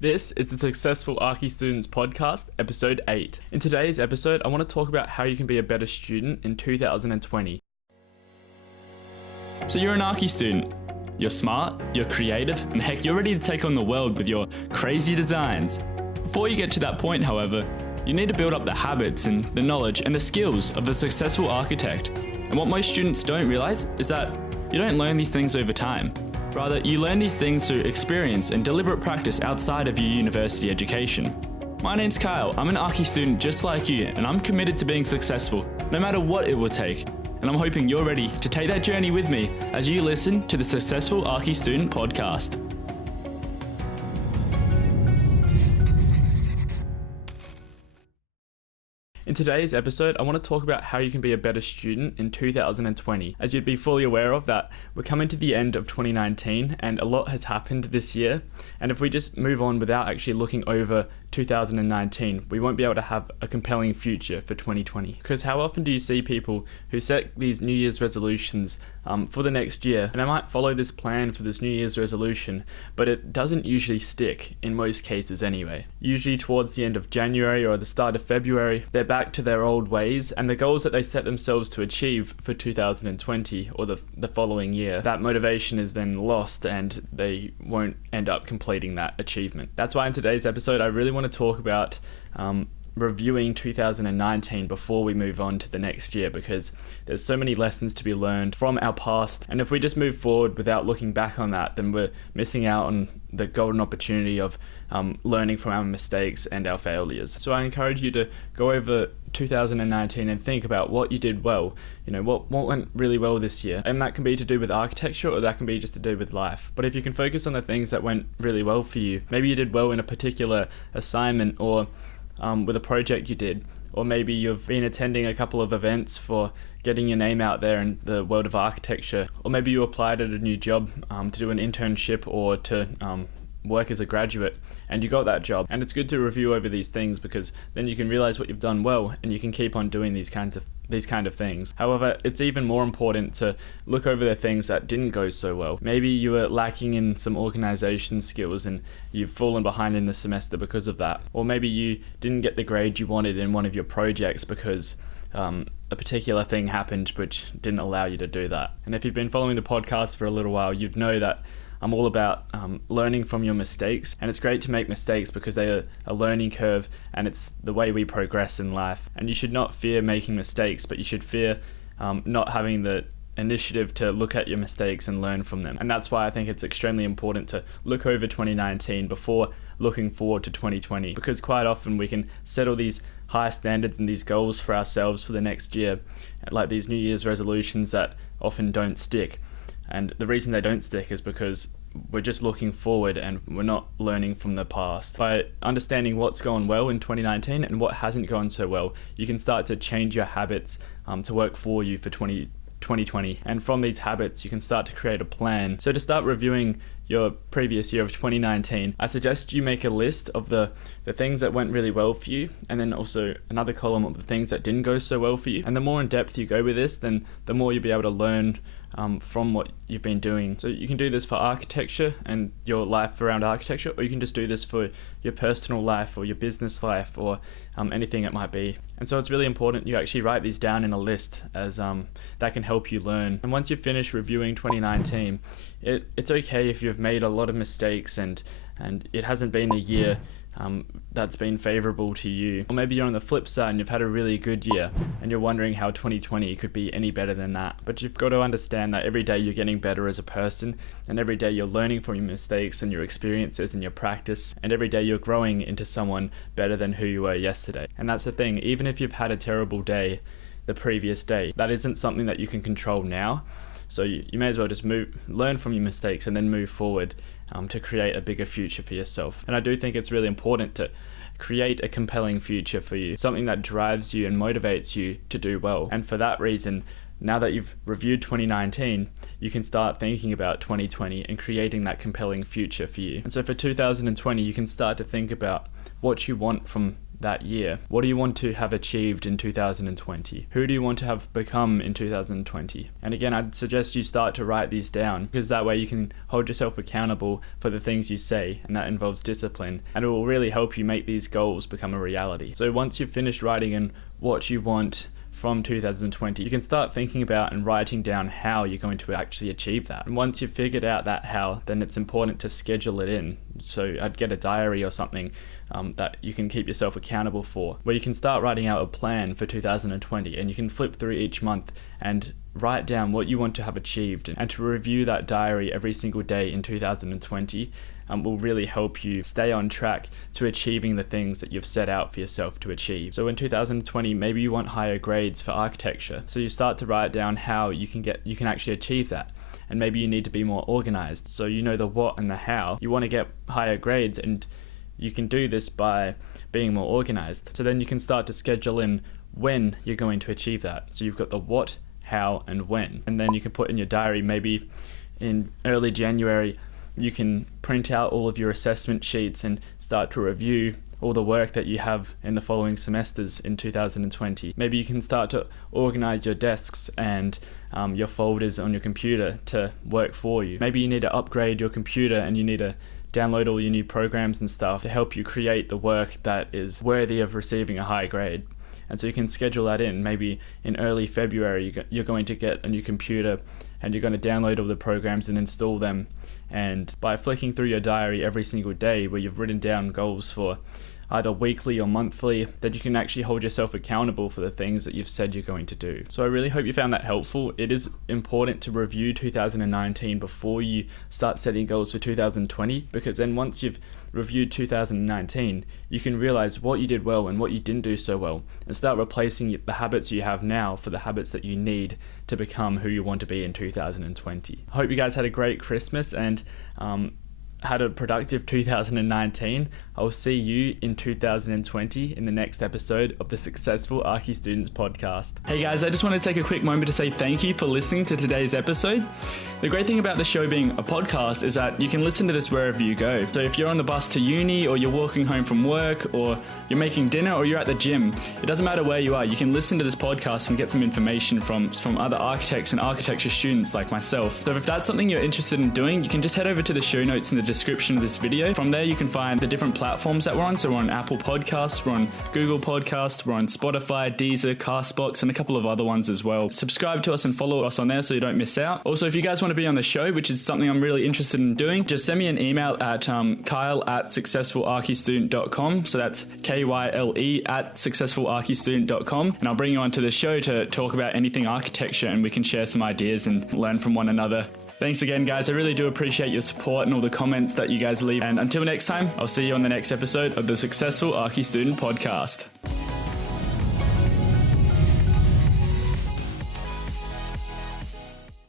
This is the Successful Archi Students podcast, episode 8. In today's episode, I want to talk about how you can be a better student in 2020. So you're an Archi student. You're smart, you're creative, and heck, you're ready to take on the world with your crazy designs. Before you get to that point, however, you need to build up the habits and the knowledge and the skills of a successful architect. And what most students don't realize is that you don't learn these things over time. Rather, you learn these things through experience and deliberate practice outside of your university education. My name's Kyle, I'm an Archi student just like you, and I'm committed to being successful, no matter what it will take. And I'm hoping you're ready to take that journey with me as you listen to the Successful Archi Student podcast. In today's episode, I want to talk about how you can be a better student in 2020. As you'd be fully aware of that, we're coming to the end of 2019 and a lot has happened this year. And if we just move on without actually looking over 2019, we won't be able to have a compelling future for 2020. Because how often do you see people who set these New Year's resolutions for the next year, and they might follow this plan for this New Year's resolution, but it doesn't usually stick in most cases anyway. Usually towards the end of January or the start of February, they're back to their old ways, and the goals that they set themselves to achieve for 2020 or the following year, that motivation is then lost and they won't end up completing that achievement. That's why in today's episode, I really want to talk about reviewing 2019 before we move on to the next year, because there's so many lessons to be learned from our past, and if we just move forward without looking back on that, then we're missing out on the golden opportunity of learning from our mistakes and our failures. So I encourage you to go over 2019 and think about what you did well. You know, what went really well this year, and that can be to do with architecture or that can be just to do with life. But if you can focus on the things that went really well for you, maybe you did well in a particular assignment or with a project you did, or maybe you've been attending a couple of events for getting your name out there in the world of architecture, or maybe you applied at a new job to do an internship or to work as a graduate and you got that job. And it's good to review over these things because then you can realize what you've done well and you can keep on doing these kind of things. However, it's even more important to look over the things that didn't go so well. Maybe you were lacking in some organization skills and you've fallen behind in the semester because of that. Or maybe you didn't get the grade you wanted in one of your projects because a particular thing happened which didn't allow you to do that. And if you've been following the podcast for a little while, you'd know that I'm all about learning from your mistakes, and it's great to make mistakes because they are a learning curve and it's the way we progress in life. And you should not fear making mistakes, but you should fear not having the initiative to look at your mistakes and learn from them. And that's why I think it's extremely important to look over 2019 before looking forward to 2020, because quite often we can set all these high standards and these goals for ourselves for the next year, like these New Year's resolutions that often don't stick. And the reason they don't stick is because we're just looking forward and we're not learning from the past. By understanding what's gone well in 2019 and what hasn't gone so well, you can start to change your habits to work for you for 2020. And from these habits, you can start to create a plan. So to start reviewing your previous year of 2019, I suggest you make a list of the things that went really well for you, and then also another column of the things that didn't go so well for you. And the more in depth you go with this, then the more you'll be able to learn from what you've been doing. So you can do this for architecture and your life around architecture, or you can just do this for your personal life or your business life or anything it might be. And so it's really important you actually write these down in a list, as that can help you learn. And once you've finished reviewing 2019, it's okay if you've made a lot of mistakes and it hasn't been a year that's been favorable to you. Or maybe you're on the flip side and you've had a really good year and you're wondering how 2020 could be any better than that. But you've got to understand that every day you're getting better as a person, and every day you're learning from your mistakes and your experiences and your practice, and every day you're growing into someone better than who you were yesterday. And that's the thing, even if you've had a terrible day the previous day, that isn't something that you can control now. So you may as well just learn from your mistakes and then move forward to create a bigger future for yourself. And I do think it's really important to create a compelling future for you, something that drives you and motivates you to do well. And for that reason, now that you've reviewed 2019, you can start thinking about 2020 and creating that compelling future for you. And so for 2020, you can start to think about what you want from that year? What do you want to have achieved in 2020? Who do you want to have become in 2020? And again, I'd suggest you start to write these down, because that way you can hold yourself accountable for the things you say, and that involves discipline, and it will really help you make these goals become a reality. So once you've finished writing in what you want from 2020, you can start thinking about and writing down how you're going to actually achieve that. And once you've figured out that how, then it's important to schedule it in. So I'd get a diary or something that you can keep yourself accountable for, where you can start writing out a plan for 2020, and you can flip through each month and write down what you want to have achieved, and to review that diary every single day in 2020 will really help you stay on track to achieving the things that you've set out for yourself to achieve. So in 2020, maybe you want higher grades for architecture, so you start to write down how you can actually achieve that. And maybe you need to be more organized, so you know the what and the how. You want to get higher grades, and you can do this by being more organized. So then you can start to schedule in when you're going to achieve that. So you've got the what, how, and when. And then you can put in your diary, maybe in early January, you can print out all of your assessment sheets and start to review all the work that you have in the following semesters in 2020. Maybe you can start to organize your desks and your folders on your computer to work for you. Maybe you need to upgrade your computer and you need to download all your new programs and stuff to help you create the work that is worthy of receiving a high grade. And so you can schedule that in. Maybe in early February, you're going to get a new computer and you're going to download all the programs and install them. And by flicking through your diary every single day where you've written down goals for either weekly or monthly, that you can actually hold yourself accountable for the things that you've said you're going to do. So I really hope you found that helpful. It is important to review 2019 before you start setting goals for 2020, because then once you've reviewed 2019, you can realize what you did well and what you didn't do so well, and start replacing the habits you have now for the habits that you need to become who you want to be in 2020. I hope you guys had a great Christmas and had a productive 2019. I'll see you in 2020 in the next episode of the Successful Archi Students podcast. Hey guys, I just want to take a quick moment to say thank you for listening to today's episode. The great thing about the show being a podcast is that you can listen to this wherever you go. So if you're on the bus to uni, or you're walking home from work, or you're making dinner, or you're at the gym, it doesn't matter where you are, you can listen to this podcast and get some information from other architects and architecture students like myself. So if that's something you're interested in doing, you can just head over to the show notes in the description of this video. From there you can find the different platforms that we're on. So we're on Apple Podcasts, we're on Google Podcasts, we're on Spotify, Deezer, Castbox, and a couple of other ones as well. Subscribe to us and follow us on there so you don't miss out. Also, if you guys want to be on the show, which is something I'm really interested in doing, just send me an email at kyle@successfularchistudent.com. So that's KYLE@successfularchistudent.com, and I'll bring you onto the show to talk about anything architecture, and we can share some ideas and learn from one another. Thanks again, guys. I really do appreciate your support and all the comments that you guys leave. And until next time, I'll see you on the next episode of the Successful Archi Student podcast.